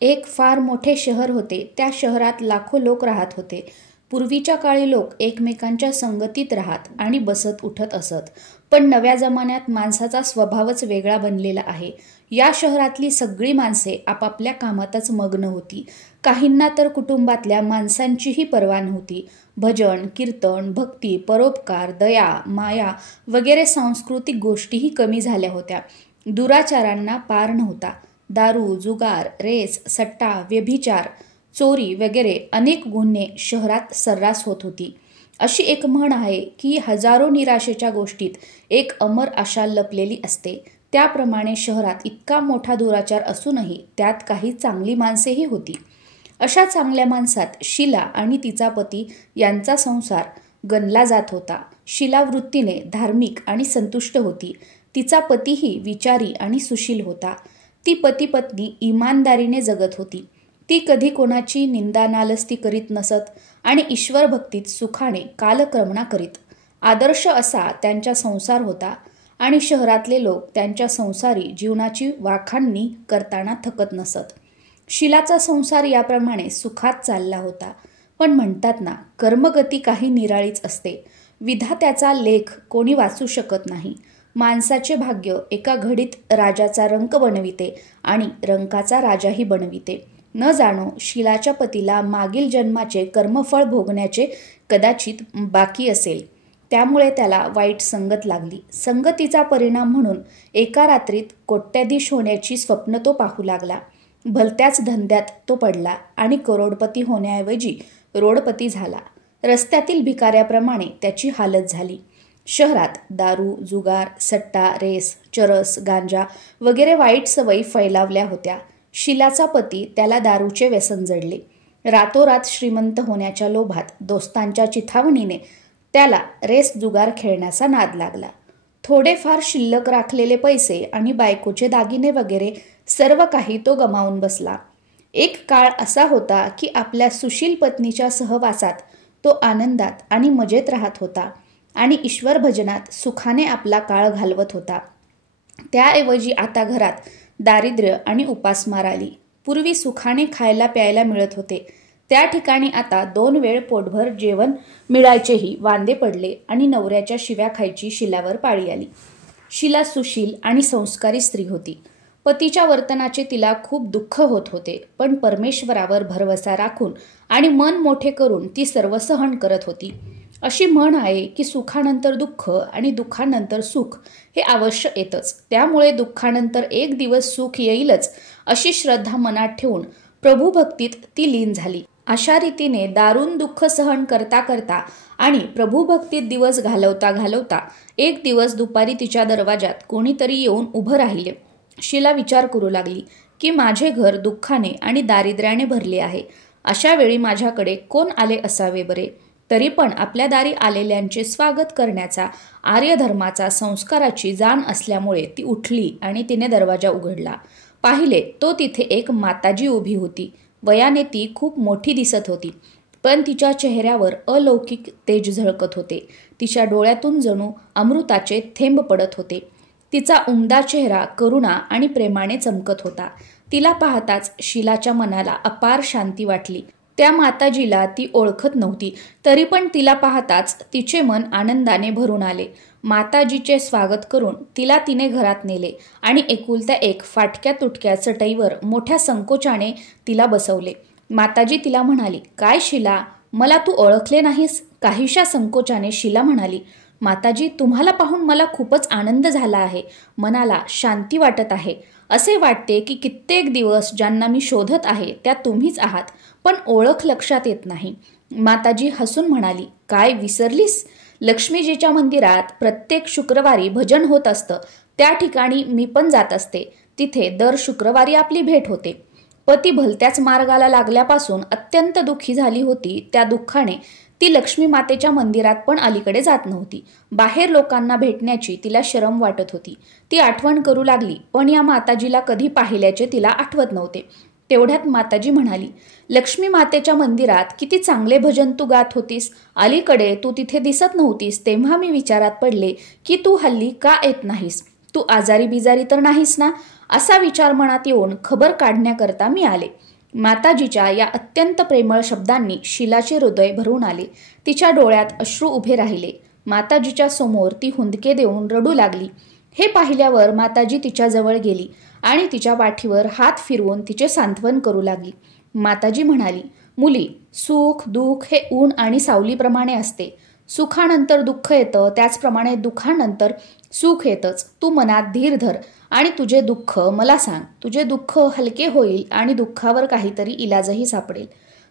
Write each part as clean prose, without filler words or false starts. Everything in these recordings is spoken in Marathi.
एक फार मोठे शहर होते. त्या शहरात लाखो लोक राहत होते. पूर्वीच्या काळी लोक एकमेकांच्या संगतीत राहत आणि बसत उठत असत. पण नव्या जमान्यात माणसाचा स्वभावच वेगळा बनलेला आहे. या शहरातली सगळी माणसे आपापल्या कामातच मग्न होती. काहींना तर कुटुंबातल्या माणसांचीही पर्वा नव्हती. भजन, कीर्तन, भक्ती, परोपकार, दया, माया वगैरे सांस्कृतिक गोष्टीही कमी झाल्या होत्या. दुराचारांना पार नव्हता. दारू, जुगार, रेस, सट्टा, व्यभिचार, चोरी वगैरे अनेक गुन्हे शहरात सर्रास होत होती. अशी एक म्हण आहे की हजारो निराशेच्या गोष्टीत एक अमर आशा लपलेली असते. त्याप्रमाणे शहरात इतका मोठा दुराचार असूनही त्यात काही चांगली माणसेही होती. अशा चांगल्या माणसात शीला आणि तिचा पती यांचा संसार गणला जात होता. शीला वृत्तीने धार्मिक आणि संतुष्ट होती. तिचा पतीही विचारी आणि सुशील होता. ती पती पत्नी इमानदारीने जगत होती. ती कधी कोणाची निंदा नालस्ती करीत नसत आणि ईश्वर भक्तीत सुखाने कालक्रमणा करीत. आदर्श असा त्यांचा संसार होता आणि शहरातले लोक त्यांच्या संसारी जीवनाची वाखाणणी करताना थकत नसत. शीलाचा संसार याप्रमाणे सुखात चालला होता. पण म्हणतात ना, कर्मगती काही निराळीच असते. विधात्याचा लेख कोणी वाचू शकत नाही. माणसाचे भाग्य एका घडीत राजाचा रंक बनविते आणि रंकाचा राजाही बनविते. न जाणो शीलाच्या पतीला मागील जन्माचे कर्मफळ भोगण्याचे कदाचित बाकी असेल. त्यामुळे त्याला वाईट संगत लागली. संगतीचा परिणाम म्हणून एका रात्रीत कोट्याधीश होण्याची स्वप्न तो पाहू लागला. भलत्याच धंद्यात तो पडला आणि करोडपती होण्याऐवजी रोडपती झाला. रस्त्यातील भिकाऱ्याप्रमाणे त्याची हालत झाली. शहरात दारू, जुगार, सट्टा, रेस, चरस, गांजा वगैरे वाईट सवयी फैलावल्या होत्या. शीलाचा पती त्याला दारूचे व्यसन जडले. रातोरात श्रीमंत होण्याच्या लोभात दोस्तांच्या चिथावणीने त्याला रेस जुगार खेळण्याचा नाद लागला. थोडेफार शिल्लक राखलेले पैसे आणि बायकोचे दागिने वगैरे सर्व काही तो गमावून बसला. एक काळ असा होता की आपल्या सुशील पत्नीच्या सहवासात तो आनंदात आणि मजेत राहत होता आणि ईश्वर भजनात सुखाने आपला काळ घालवत होता. त्याऐवजी आता घरात दारिद्र्य आणि उपासमार आली. पूर्वी सुखाने खायला प्यायला मिळत होते. त्या ठिकाणी आता 2 वेळ पोटभर जेवण मिळायचेही वांदे पडले आणि नवऱ्याच्या शिव्या खायची शीलावर पाळी आली. शीला सुशील आणि संस्कारी स्त्री होती. पतीच्या वर्तनाचे तिला खूप दुःख होत होते. पण परमेश्वरावर भरवसा राखून आणि मन मोठे करून ती सर्व सहन करत होती. अशी म्हण आहे की सुखानंतर दुःख आणि दुःखानंतर सुख हे अवश्य येतच. त्यामुळे दुःखानंतर एक दिवस सुख येईलच अशी श्रद्धा मनात ठेवून प्रभुभक्तीत ती लीन झाली. अशा रीतीने दारुण दुःख सहन करता करता आणि प्रभुभक्तीत दिवस घालवता घालवता एक दिवस दुपारी तिच्या दरवाजात कोणीतरी येऊन उभं राहिले. शीला विचार करू लागली की माझे घर दुःखाने आणि दारिद्र्याने भरले आहे. अशा वेळी माझ्याकडे कोण आले असावे बरे. तरी पण आपल्या दारी आलेल्यांचे स्वागत करण्याचा आर्यधर्माचा संस्काराची जाण असल्यामुळे ती उठली आणि तिने दरवाजा उघडला. पाहिले तो तिथे एक माताजी उभी होती. वयाने ती खूप मोठी दिसत होती. पण तिच्या चेहऱ्यावर अलौकिक तेज झळकत होते. तिच्या डोळ्यातून जणू अमृताचे थेंब पडत होते. तिचा उमदा चेहरा करुणा आणि प्रेमाने चमकत होता. तिला पाहताच शीलाच्या मनाला अपार शांती वाटली. त्या माताजीला ती ओळखत नव्हती. तरी पण तिला पाहताच तिचे मन आनंदाने भरून आले. माताजीचे स्वागत करून तिला तिने घरात नेले आणि एकुलत्या एक फाटक्या तुटक्या चटईवर मोठ्या संकोचाने तिला बसवले. माताजी तिला म्हणाली, काय शीला, मला तू ओळखले नाहीस? काहीशा संकोचाने शीला म्हणाली, माताजी, तुम्हाला पाहून मला खूपच आनंद झाला आहे. मनाला शांती वाटत आहे. असे वाटते की कित्येक दिवस ज्यांना मी शोधत आहे त्या तुम्हीच आहात, पण ओळख लक्षात येत नाही. माताजी हसून म्हणाली, काय विसरलीस? लक्ष्मीजीच्या मंदिरात प्रत्येक शुक्रवारी भजन होत असतं. त्या ठिकाणी मी पण जात असते. तिथे दर शुक्रवारी आपली भेट होते. पती भलत्याच मार्गाला लागल्यापासून अत्यंत दुःखी झाली होती. त्या दुःखाने ती लक्ष्मी मातेच्या मंदिरात पण अलीकडे जात नव्हती. बाहेर लोकांना भेटण्याची तिला शरम वाटत होती. ती आठवण करू लागली, पण या माताजीला कधी पाहिल्याचे तिला आठवत नव्हते. तेवढ्यात माताजी म्हणाली, लक्ष्मी मातेच्या मंदिरात किती चांगले भजन तू गात होतीस. अलीकडे तू तिथे दिसत नव्हतीस तेव्हा मी विचारात पडले की तू हल्ली का येत नाहीस. तू आजारी बिजारी तर नाहीस ना? असा विचार मनात येऊन खबर काढण्याकरता मी आले. माताजीच्या या अत्यंत प्रेमळ शब्दांनी शीलाचे हृदय भरून आले. तिच्या डोळ्यात अश्रू उभे राहिले. माताजीच्या समोर ती हुंदके देऊन रडू लागली. हे पाहिल्यावर माताजी तिच्याजवळ गेली आणि तिच्या पाठीवर हात फिरवून तिचे सांत्वन करू लागली. माताजी म्हणाली, मुली, सुख दुःख हे ऊन आणि सावलीप्रमाणे असते. सुखानंतर दुःख येतं, त्याचप्रमाणे दुःखानंतर सुख येतंच. तू मनात धीर धर आणि तुझे दुःख मला सांग. तुझे दुःख हलके होईल आणि दुःखावर काहीतरी इलाजही सापडेल.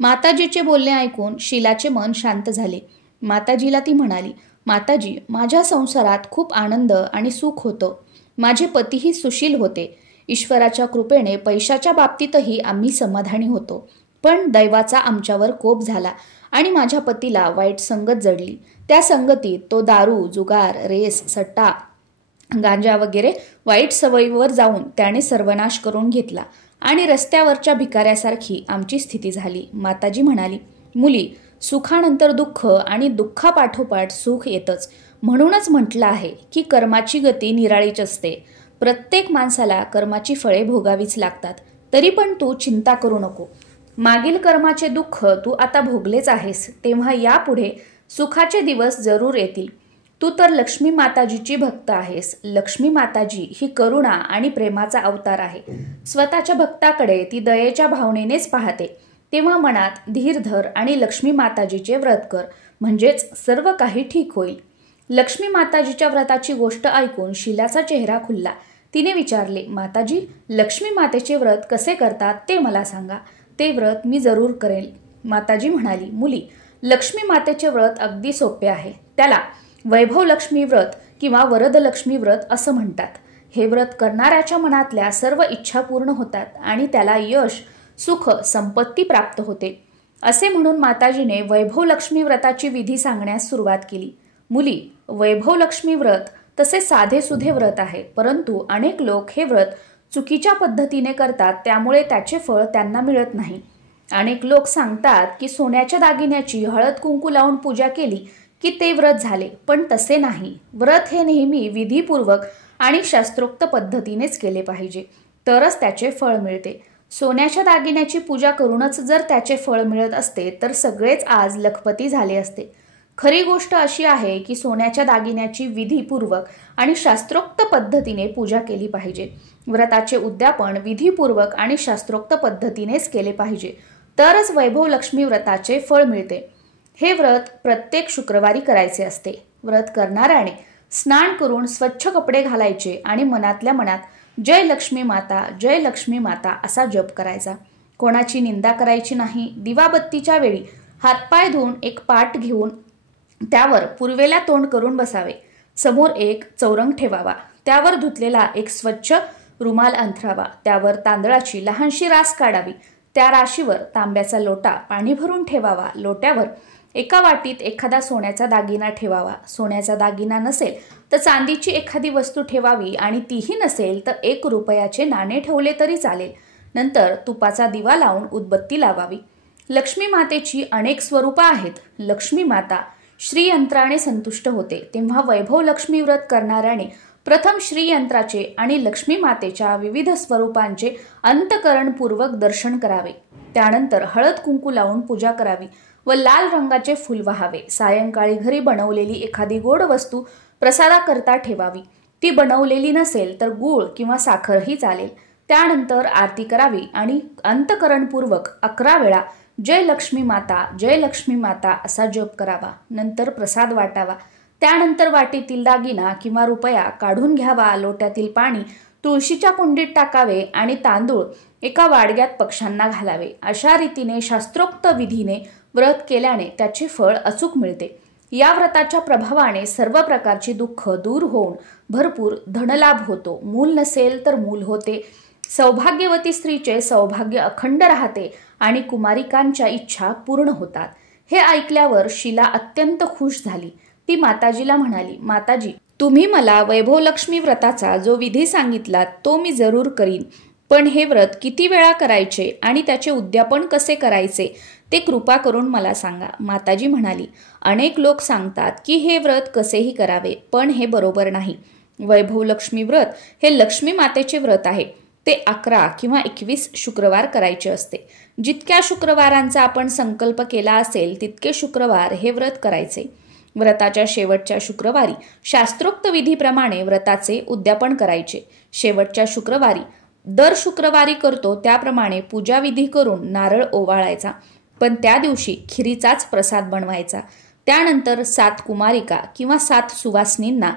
माताजीचे बोलणे ऐकून शीलाचे मन शांत झाले. माताजीला ती म्हणाली, माताजी, माझ्या संसारात खूप आनंद आणि सुख होतं. माझे पतीही सुशील होते. ईश्वराच्या कृपेने पैशाच्या बाबतीतही आम्ही समाधानी होतो. पण दैवाचा आमच्यावर कोप झाला आणि माझ्या पतीला वाईट संगत जडली. त्या संगतीत तो दारू, जुगार, रेस, सट्टा, गांजा वगैरे वाईट सवयीवर जाऊन त्याने सर्वनाश करून घेतला आणि रस्त्यावरच्या भिकाऱ्यासारखी आमची स्थिती झाली. माताजी म्हणाली, मुली, सुखानंतर दुःख आणि दुःखापाठोपाठ सुख येतच. म्हणूनच म्हटलं आहे की कर्माची गती निराळीच असते. प्रत्येक माणसाला कर्माची फळे भोगावीच लागतात. तरी पण तू चिंता करू नको. मागील कर्माचे दुःख तू आता भोगलेच आहेस, तेव्हा यापुढे सुखाचे दिवस जरूर येतील. तू तर लक्ष्मी माताजीची भक्त आहेस. लक्ष्मी माताजी ही करुणा आणि प्रेमाचा अवतार आहे. स्वतःच्या भक्ताकडे ती दयेच्या भावनेनेच पाहते. तेव्हा मनात धीर धर आणि लक्ष्मी माताजीचे व्रत कर, म्हणजेच सर्व काही ठीक होईल. लक्ष्मी माताजीच्या व्रताची गोष्ट ऐकून शीलाचा चेहरा खुलला. तिने विचारले, माताजी, लक्ष्मी मातेचे व्रत कसे करतात ते मला सांगा. ते व्रत मी जरूर करेल. माताजी म्हणाली, मुली, लक्ष्मी मातेचे व्रत अगदी सोपे आहे. त्याला वैभव लक्ष्मी व्रत किंवा वरदलक्ष्मी व्रत असं म्हणतात. हे व्रत करणाऱ्याच्या मनातल्या सर्व इच्छा पूर्ण होतात आणि त्याला यश, सुख, संपत्ती प्राप्त होते. असे म्हणून माताजीने वैभव लक्ष्मी व्रताची विधी सांगण्यास सुरुवात केली. मुली, वैभव लक्ष्मी व्रत तसे साधेसुधे व्रत आहे, परंतु अनेक लोक हे व्रत चुकीच्या पद्धतीने करतात, त्यामुळे त्याचे फळ त्यांना मिळत नाही. अनेक लोक सांगतात की सोन्याच्या दागिन्याची हळद कुंकू लावून पूजा केली की ते व्रत झाले, पण तसे नाही. व्रत हे नेहमी विधीपूर्वक आणि शास्त्रोक्त पद्धतीनेच केले पाहिजे, तरच त्याचे फळ मिळते. सोन्याच्या दागिन्याची पूजा करूनच जर त्याचे फळ मिळत असते तर सगळेच आज लखपती झाले असते. खरी गोष्ट अशी आहे की सोन्याच्या दागिन्याची विधीपूर्वक आणि शास्त्रोक्त पद्धतीने पूजा केली पाहिजे. व्रताचे उद्यापन विधीपूर्वक आणि शास्त्रोक्त पद्धतीनेच केले पाहिजे, तरच वैभव लक्ष्मी व्रताचे फळ मिळते. हे व्रत प्रत्येक शुक्रवारी करायचे असते. व्रत करणाऱ्याने स्नान करून स्वच्छ कपडे घालायचे आणि मनातल्या मनात जय लक्ष्मी माता, जय लक्ष्मी माता असा जप करायचा. कोणाची निंदा करायची नाही. दिवाबत्तीच्या वेळी हातपाय धुवून एक पाट घेऊन त्यावर पूर्वेला तोंड करून बसावे. समोर एक चौरंग ठेवावा. त्यावर धुतलेला एक स्वच्छ रुमाल अंथरावा. त्यावर तांदळाची लहानशी रास काढावी. त्या राशीवर तांब्याचा लोटा पाणी भरून ठेवावा. लोट्यावर एका वाटीत एखादा सोन्याचा दागिना ठेवावा. सोन्याचा दागिना नसेल तर चांदीची एखादी वस्तू ठेवावी आणि तीही नसेल तर 1 रुपयाचे नाणे ठेवले तरी चालेल. नंतर तुपाचा दिवा लावून उदबत्ती लावावी. लक्ष्मी मातेची अनेक स्वरूपं आहेत. लक्ष्मी माता श्रीयंत्राने संतुष्ट होते, तेव्हा वैभव लक्ष्मी व्रत करणाऱ्याने प्रथम श्रीयंत्राचे आणि लक्ष्मी मातेच्या विविध स्वरूपांचे अंतःकरणपूर्वक दर्शन करावे. त्यानंतर हळद कुंकू लावून पूजा करावी व लाल रंगाचे फूल वाहावे. सायंकाळी घरी बनवलेली एखादी गोड वस्तू प्रसादाकरता ठेवावी. ती बनवलेली नसेल तर गूळ किंवा साखरही चालेल. त्यानंतर आरती करावी आणि अंतःकरणपूर्वक 11 वेळा जय लक्ष्मी माता, जय लक्ष्मी माता असा जप करावा. नंतर प्रसाद वाटावा. त्यानंतर वाटीतील दागिना किंवा रुपया काढून घ्यावा. लोट्यातील पाणी तुळशीच्या कुंडीत टाकावे आणि तांदूळ एका वाडग्यात पक्ष्यांना घालावे. अशा रीतीने शास्त्रोक्त विधीने व्रत केल्याने त्याचे फळ अचूक मिळते. या व्रताच्या प्रभावाने सर्व प्रकारची दुःख दूर होऊन भरपूर धनलाभ होतो. मूल नसेल तर मूल होते. सौभाग्यवती स्त्रीचे सौभाग्य अखंड राहते आणि कुमारिकांच्या इच्छा पूर्ण होतात. हे ऐकल्यावर शीला अत्यंत खुश झाली. ती माताजीला म्हणाली, माताजी, तुम्ही मला वैभव लक्ष्मी व्रताचा जो विधी सांगितलात तो मी जरूर करीन, पण हे व्रत किती वेळा करायचे आणि त्याचे उद्यापन कसे करायचे ते कृपा करून मला सांगा. माताजी म्हणाली, अनेक लोक सांगतात की हे व्रत कसेही करावे, पण हे बरोबर नाही. वैभव लक्ष्मी व्रत हे लक्ष्मी मातेचे व्रत आहे. ते 11 किंवा 21 शुक्रवार करायचे असते. जितक्या शुक्रवारांचा आपण संकल्प केला असेल तितके शुक्रवार हे व्रत करायचे. व्रताच्या शेवटच्या शुक्रवारी शास्त्रोक्त विधीप्रमाणे व्रताचे उद्यापन करायचे. शेवटच्या शुक्रवारी दर शुक्रवारी करतो त्याप्रमाणे पूजाविधी करून नारळ ओवाळायचा, पण त्या दिवशी खिरीचाच प्रसाद बनवायचा. त्यानंतर 7 कुमारिका किंवा 7 सुवासिनींना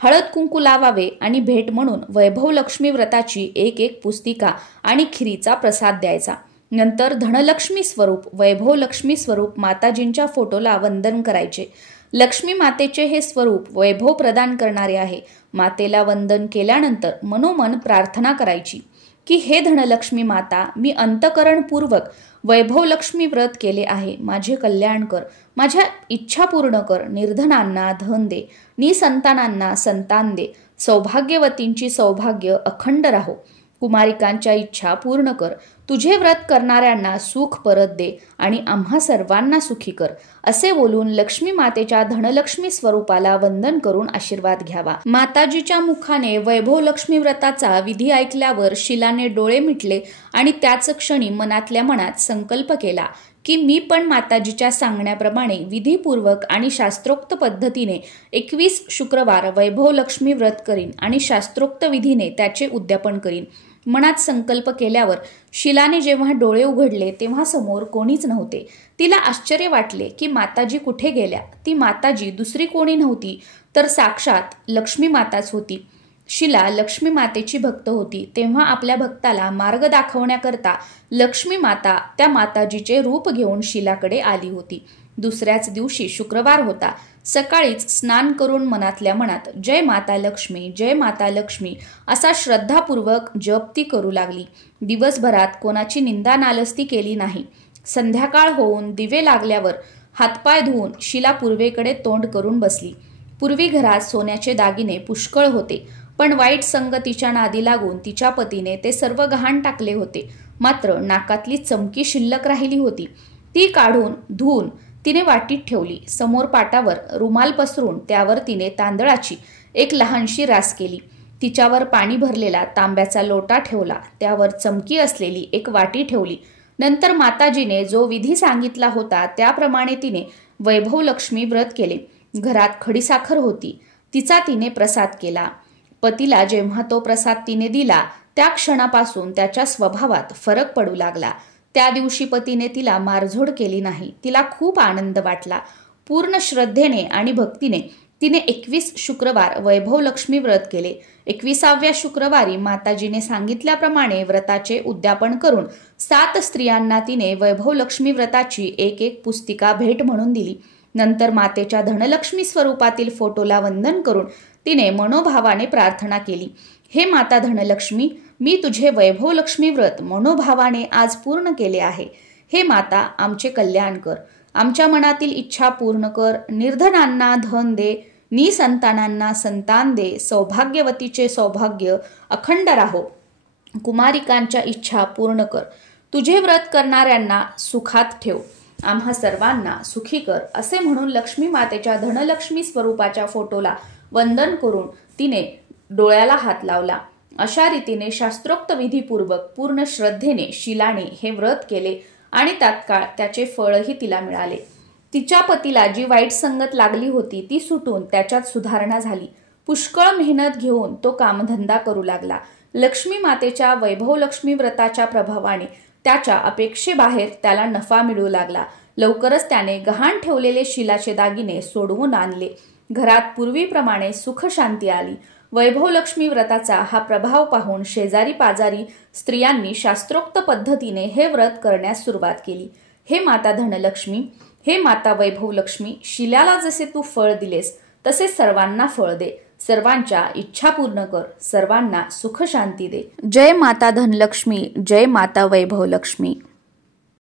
हळद कुंकू लावावे आणि भेट म्हणून वैभव लक्ष्मी व्रताची एक पुस्तिका आणि खिरीचा प्रसाद द्यायचा. नंतर धनलक्ष्मी स्वरूप वैभव लक्ष्मी स्वरूप माताजींच्या फोटोला वंदन करायचे. लक्ष्मी मातेचे हे स्वरूप वैभव प्रदान करणारे आहे. मातेला वंदन केल्यानंतर मनोमन प्रार्थना करायची की हे धनलक्ष्मी माता, मी अंतकरणपूर्वक वैभव लक्ष्मी व्रत केले आहे. माझे कल्याण कर, माझ्या इच्छा पूर्ण कर, निर्धनांना धन दे, निसंतानांना संतान दे, सौभाग्यवतींची सौभाग्य अखंड राहो, कुमारिकांच्या इच्छा पूर्ण कर, तुझे व्रत करणाऱ्यांना सुख परत दे आणि आम्हा सर्वांना सुखी कर, असे बोलून लक्ष्मी मातेच्या धनलक्ष्मी स्वरूपाला वंदन करून आशीर्वाद घ्यावा. माताजीच्या मुखाने वैभव लक्ष्मी व्रताचा विधी ऐकल्यावर शीलाने डोळे मिटले आणि त्याच क्षणी मनातल्या मनात संकल्प केला की मी पण माताजीच्या सांगण्याप्रमाणे विधीपूर्वक आणि शास्त्रोक्त पद्धतीने 21 शुक्रवार वैभव लक्ष्मी व्रत करीन आणि शास्त्रोक्त विधीने त्याचे उद्यापन करीन. मनात संकल्प केल्यावर शीलाने जेव्हा डोळे उघडले तेव्हा समोर कोणीच नव्हते. तिला आश्चर्य वाटले की माताजी कुठे गेल्या. ती माताजी दुसरी कोणी नव्हती तर साक्षात लक्ष्मी माताच होती. शीला लक्ष्मी मातेची भक्त होती, तेव्हा आपल्या भक्ताला मार्ग दाखवण्याकरता लक्ष्मी माता त्या माताजीचे रूप घेऊन शीलाकडे आली होती. दुसऱ्याच दिवशी शुक्रवार होता. सकाळीच स्नान करून मनातल्या मनात जय माता लक्ष्मी, जय माता लक्ष्मी असा श्रद्धापूर्वक जप ती करू लागली. दिवसभरात कोणाची निंदा नालस्ती केली नाही. संध्याकाळ होऊन दिवे लागल्यावर हातपाय धुवून शीला पूर्वेकडे तोंड करून बसली. पूर्वी घरात सोन्याचे दागिने पुष्कळ होते, पण वाईट संगतीच्या नादी लागून तिच्या पतीने ते सर्व गहाण टाकले होते. मात्र नाकातली चमकी शिल्लक राहिली होती. ती काढून धुवून तिने वाटीत ठेवली. समोर पाटावर रुमाल पसरून त्यावर तिने तांदळाची एक लहानशी रास केली. तिच्यावर पाणी भरलेला तांब्याचा लोटा ठेवला. त्यावर चमकी असलेली एक वाटी ठेवली. नंतर माताजीने जो विधी सांगितला होता त्याप्रमाणे तिने वैभव लक्ष्मी व्रत केले. घरात खडीसाखर होती, तिचा तिने प्रसाद केला. पतीला जेव्हा तो प्रसाद तिने दिला त्या क्षणापासून त्याच्या स्वभावात फरक पडू लागला. त्या दिवशी पतीने तिला मारझोड केली नाही. तिला खूप आनंद वाटला. पूर्ण श्रद्धेने आणि भक्तीने तिने 21 शुक्रवार वैभव लक्ष्मी व्रत केले. 21व्या शुक्रवारी माताजीने सांगितल्याप्रमाणे व्रताचे उद्यापन करून 7 स्त्रियांना तिने वैभव लक्ष्मी व्रताची एक पुस्तिका भेट म्हणून दिली. नंतर मातेच्या धनलक्ष्मी स्वरूपातील फोटोला वंदन करून तिने मनोभावाने प्रार्थना केली, हे माता धनलक्ष्मी, मी तुझे वैभव लक्ष्मी व्रत मनोभावाने आज पूर्ण केले आहे. हे माता, आमचे कल्याण कर, आमच्या मनातील इच्छा पूर्ण कर, निर्धनांना धन दे, निसंतानांना संतान दे, सौभाग्यवतीचे सौभाग्य अखंड राहो, कुमारिकांच्या इच्छा पूर्ण कर, तुझे व्रत करणाऱ्यांना सुखात ठेव, आम्हा सर्वांना सुखी कर, असे म्हणून लक्ष्मी मातेच्या धनलक्ष्मी स्वरूपाच्या फोटोला वंदन करून तिने डोळ्याला हात लावला. अशा रीतीने शास्त्रोक्त विधीपूर्वक पूर्ण श्रद्धेने शीलाने हे व्रत केले आणि तात्काळ त्याचे फळही तिला मिळाले. तिच्या पतीला जी वाईट संगत लागली होती ती सुटून त्याच्यात सुधारणा झाली. पुष्कळ मेहनत घेऊन तो कामधंदा करू लागला. लक्ष्मी मातेच्या वैभव लक्ष्मी व्रताच्या प्रभावाने त्याच्या अपेक्षेबाहेर त्याला नफा मिळू लागला. लवकरच त्याने गहाण ठेवलेले शीलाचे दागिने सोडवून आणले. घरात पूर्वीप्रमाणे सुख शांती आली. वैभव लक्ष्मी व्रताचा हा प्रभाव पाहून शेजारी पाजारी स्त्रियांनी शास्त्रोक्त पद्धतीने हे व्रत करण्यास सुरुवात केली. हे माता धनलक्ष्मी, हे माता वैभव लक्ष्मी, शीलाला जसे तू फळ दिलेस तसे सर्वांना फळ दे, सर्वांच्या इच्छा पूर्ण कर, सर्वांना सुख शांती दे. जय माता धनलक्ष्मी, जय माता वैभव लक्ष्मी.